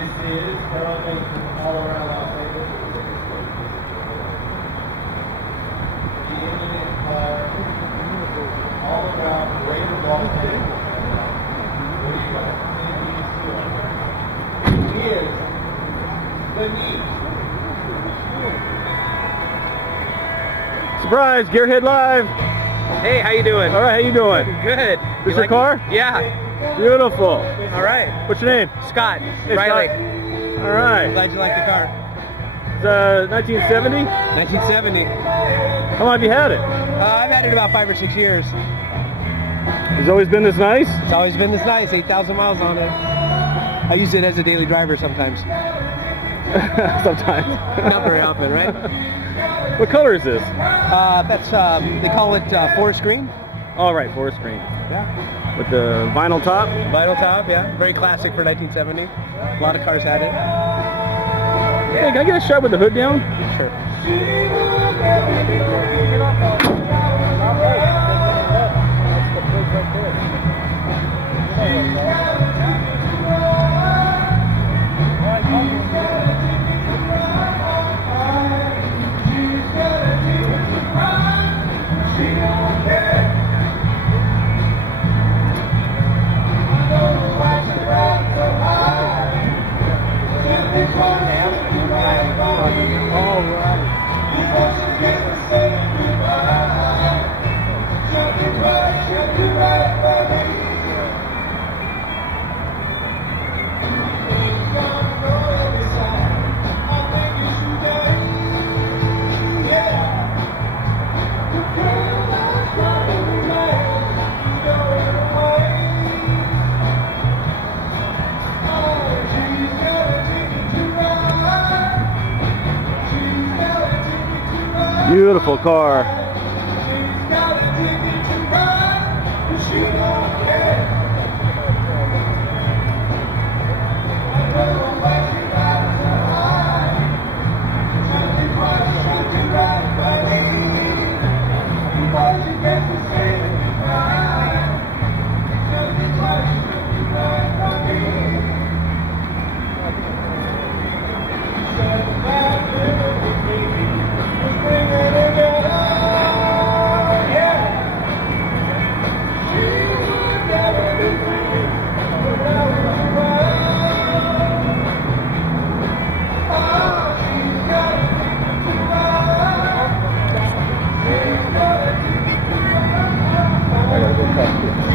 is elevation all around Las Vegas. The engine is fire all around greater Baltimore. What do you got? Is the need. Surprise, GearheadLive. Hey, how you doing? All right, how you doing? Good. This your car? Yeah. Beautiful. All right. What's your name? Scott. Hey, Riley. Scott. All right. Glad you like the car. It's 1970? 1970. How long have you had it? I've had it about 5 or 6 years. It's always been this nice? It's always been this nice. 8,000 miles on it. I use it as a daily driver sometimes. Sometimes. Not very often, right? What color is this? That's they call it forest green. All right, forest green. Yeah. With the vinyl top? Vinyl top, yeah. Very classic for 1970. A lot of cars had it. Hey, can I get a shot with the hood down? Sure. Beautiful car.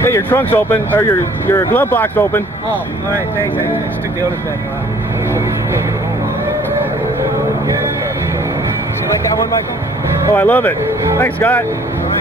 Hey, your trunk's open, or your glove box open. Oh, all right, thanks. I just took the Otis back out. So you like that one, Michael? Oh, I love it. Thanks, Scott. All right.